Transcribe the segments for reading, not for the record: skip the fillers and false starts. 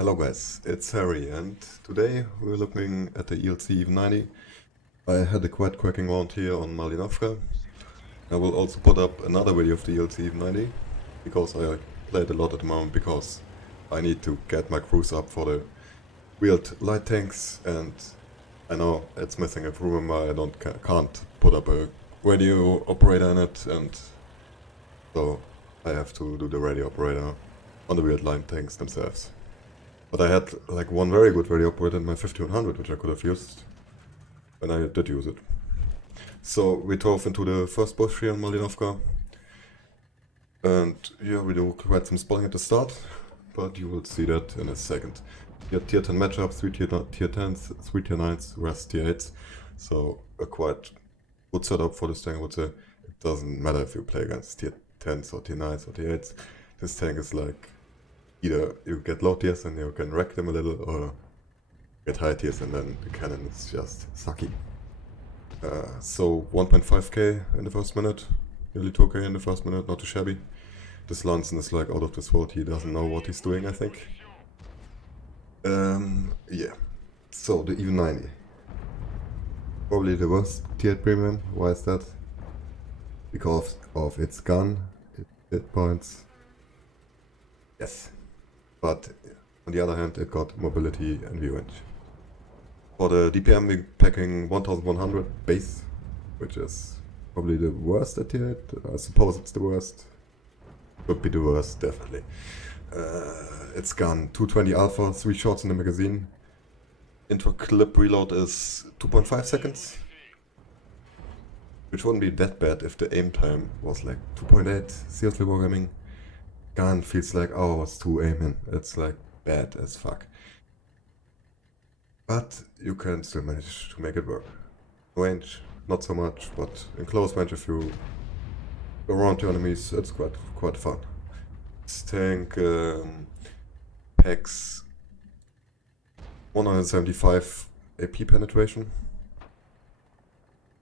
Hello guys, it's Harry and today we're looking at the ELC Even 90. I had a quite cracking round here on Malinovka. I will also put up another video of the ELC Even 90 because I played a lot at the moment because I need to get my crews up for the wheeled light tanks, and I know it's missing a crew member. I can't put up a radio operator in it, and so I have to do the radio operator on the wheeled light tanks themselves. But I had like one very good radio operator in my 5100 which I could have used, and I did use it. So we drove into the first bush here in Malinovka, and here we do quite some spotting at the start, but you will see that in a second. You have tier 10 matchups, 3 tier 10s, 3 tier 9s, rest tier 8s, so a quite good setup for this tank, I would say. It doesn't matter if you play against tier 10s or tier 9s or tier 8s, this tank is like either you get low tiers and you can wreck them a little, or get high tiers and then the cannon is just sucky. So 1.5k in the first minute, nearly 2k in the first minute, not too shabby. This Lanzen is like out of this world, he doesn't know what he's doing, I think. Yeah, so the Even 90. Probably the worst tier premium. Why is that? Because of its gun, it hit points. Yes. But on the other hand, it got mobility and view range. For the DPM, we're packing 1100 base, which is probably the worst at tier 8. I suppose it's the worst. Could be the worst, definitely. It's gun 220 alpha, 3 shots in the magazine. Intra-clip reload is 2.5 seconds. Which wouldn't be that bad if the aim time was like 2.8. Seriously, wargaming. Gun feels like hours to aim in. It's like bad as fuck. But you can still manage to make it work. Range, not so much, but in close range, if you go around your enemies, it's quite fun. This tank packs 175 AP penetration.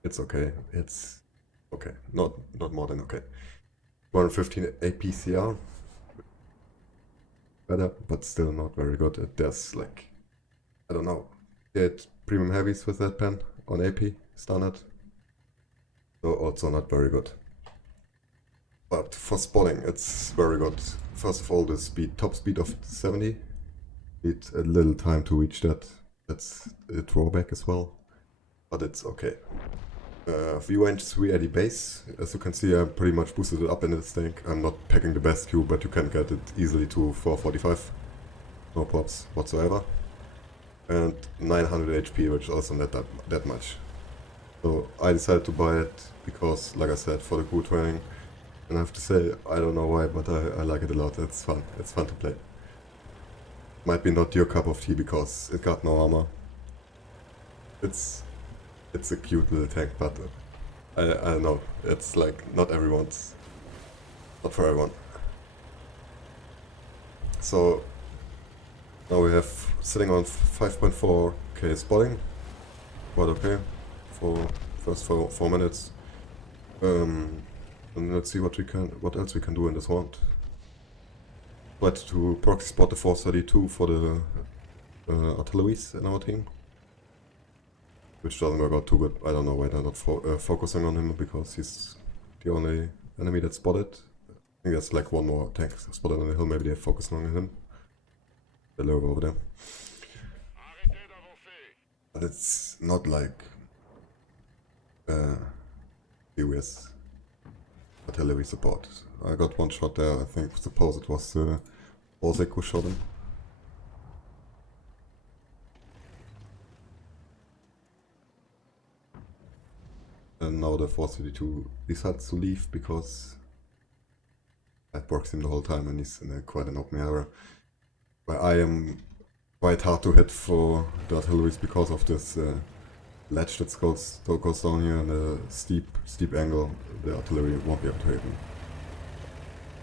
It's okay. It's okay. Not more than okay. 115 AP CR. Better, but still not very good. There's like, I don't know, get premium heavies with that pen on AP standard, so also not very good. But for spotting, it's very good. First of all, the speed, top speed of 70. Need a little time to reach that. That's a drawback as well, but it's okay. View range 380 base. As you can see, I'm pretty much boosted it up in this tank. I'm not packing the best Q, but you can get it easily to 445. No props whatsoever. And 900 HP, which is also not that much. So I decided to buy it because, like I said, for the crew training. And I have to say, I don't know why, but I like it a lot. It's fun. It's fun to play. Might be not your cup of tea because it got no armor. It's a cute little tank, but I don't know, it's like not for everyone. So now we have sitting on 5.4k spotting, quite okay for first 4 minutes. And let's see what else we can do in this round. But to proxy spot the 432 for the artilleries in our team, which doesn't work out too good. I don't know why they're not focusing on him, because he's the only enemy that's spotted. I think there's like one more tank spotted on the hill, maybe they're focusing on him. The logo over there. But it's not like serious artillery support. I got one shot there, I suppose it was Ozek who shot him. And now the 432 decides to leave because I proxy him the whole time and he's in quite an open area. Where I am quite hard to hit for the artilleries because of this ledge that goes down here and a steep angle. The artillery won't be able to hit me.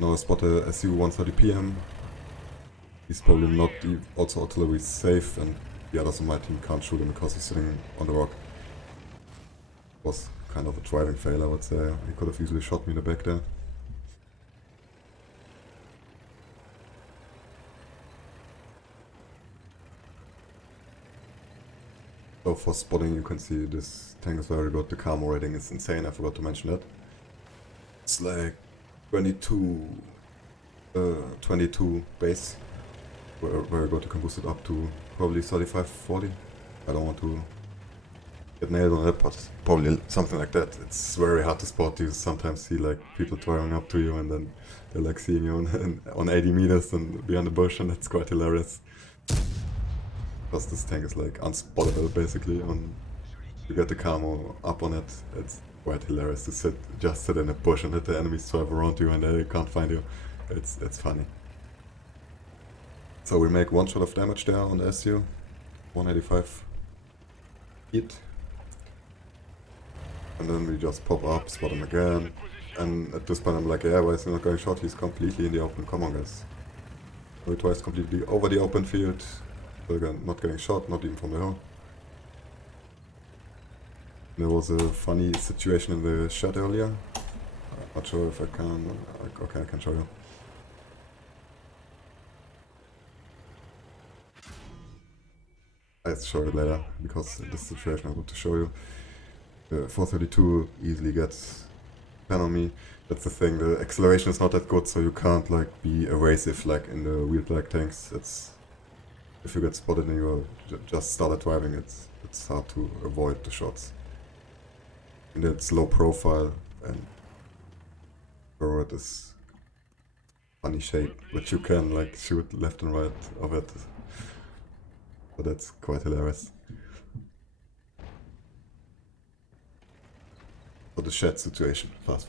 Now I spot a SU 130 PM. He's probably not also artillery safe, and the others on my team can't shoot him because he's sitting on the rock. Was kind of a driving fail, I would say. He could have easily shot me in the back there. So for spotting you can see this tank is very good, the camo rating is insane, I forgot to mention that. It's like 22 base, very good, you can boost it up to probably 35, 40. I don't want to get nailed on it, but probably something like that. It's very hard to spot. You sometimes see like people throwing up to you and then they're like seeing you on 80 meters and behind the bush, and it's quite hilarious. Because this tank is like unspottable basically, and you get the camo up on it. It's quite hilarious to just sit in a bush and hit the enemies drive around you and they can't find you. It's funny. So we make one shot of damage there on the SU, 185 hit. And then we just pop up, spot him again. And at this point I'm like, yeah, why is he not going shot? He's completely in the open, come on guys. So he tries completely over the open field. Still not getting shot, not even from the hill. There was a funny situation in the chat earlier. I'm not sure if I can... okay, I can show you. I'll show it later, because in this situation I want to show you. 432 easily gets 10 on me. That's the thing, the acceleration is not that good, so you can't like be evasive like in the wheel black tanks. It's... if you get spotted and you just started driving, it's hard to avoid the shots. And it's low profile and forward is funny shape, which you can like shoot left and right of it. So that's quite hilarious. So the shed situation, fast.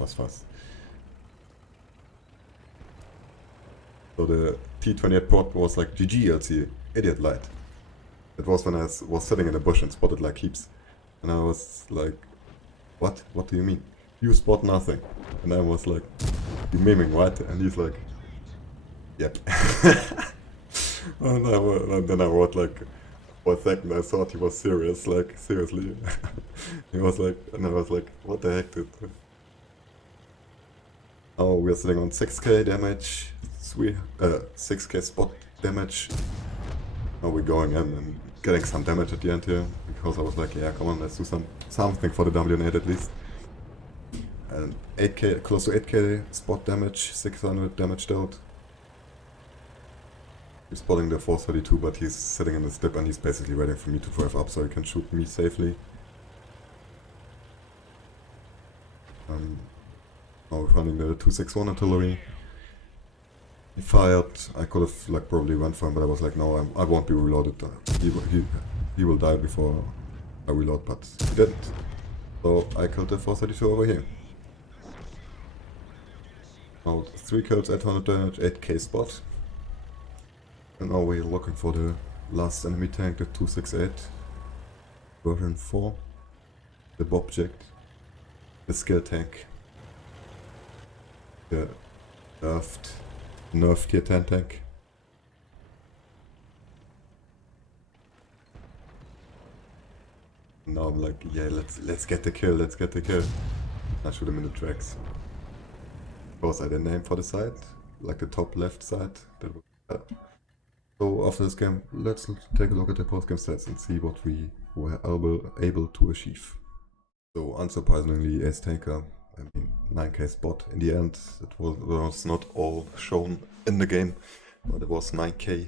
So the T28 port was like GG ELC, idiot light. It was when I was sitting in a bush and spotted like heaps. And I was like, what? What do you mean? You spot nothing. And I was like, you memeing, right? And he's like, yep. And then I wrote like, for a second I thought he was serious, like, seriously. He was like, and I was like, what the heck, dude? Oh, we're sitting on 6k damage, 6k spot damage. Now we're going in and getting some damage at the end here, because I was like, yeah, come on, let's do something for the W8 at least. And 8k, close to 8k spot damage, 600 damage dealt. He's spotting the 432, but he's sitting in the dip and he's basically waiting for me to drive up so he can shoot me safely. Now we're running the 261 artillery. He fired. I could have like probably went for him, but I was like, no, I won't be reloaded. He will die before I reload, but he didn't. So I killed the 432 over here. Now 3 kills, 800 damage, 8k spot. And now we're looking for the last enemy tank, the 268 version 4, the Bobject, the skill tank, the nerfed tier 10 tank. Now I'm like, yeah, let's get the kill, I shoot him in the tracks. Of course I had a name for the side, like the top left side. That was, so after this game, let's take a look at the post-game stats and see what we were able to achieve. So unsurprisingly, Ace Tanker, I mean 9k spot. In the end, it was not all shown in the game, but it was 9k,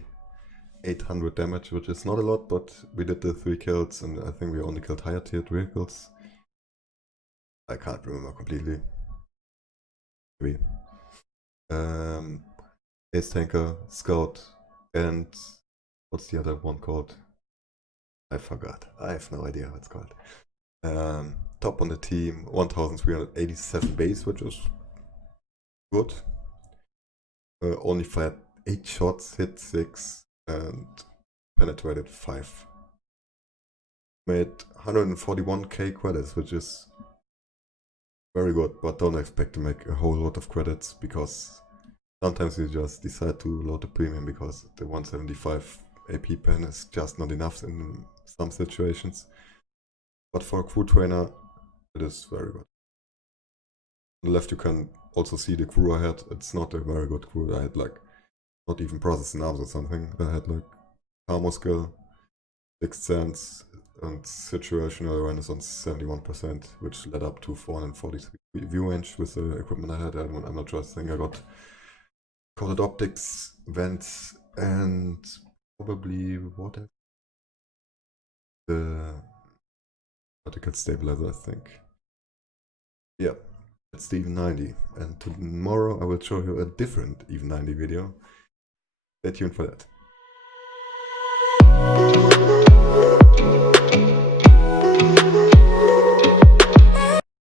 800 damage, which is not a lot, but we did the 3 kills and I think we only killed higher tiered vehicles. I can't remember completely. Maybe. Ace Tanker, Scout, and what's the other one called? I forgot. I have no idea what it's called. Top on the team, 1387 base, which is good. Only fired 8 shots, hit 6, and penetrated 5. Made 141k credits, which is very good, but don't expect to make a whole lot of credits, because sometimes you just decide to load the premium because the 175 AP pen is just not enough in some situations. But for a crew trainer, it is very good. On the left you can also see the crew I had. It's not a very good crew. I had like not even processing arms or something. I had like armor skill, Sixth Sense and Situational Awareness on 71%, which led up to 443 view range with the equipment I had. I'm not sure, I think I got coded optics, vents, and probably what else? The vertical stabilizer, I think. Yeah, that's the EV90. And tomorrow I will show you a different EV90 video. Stay tuned for that.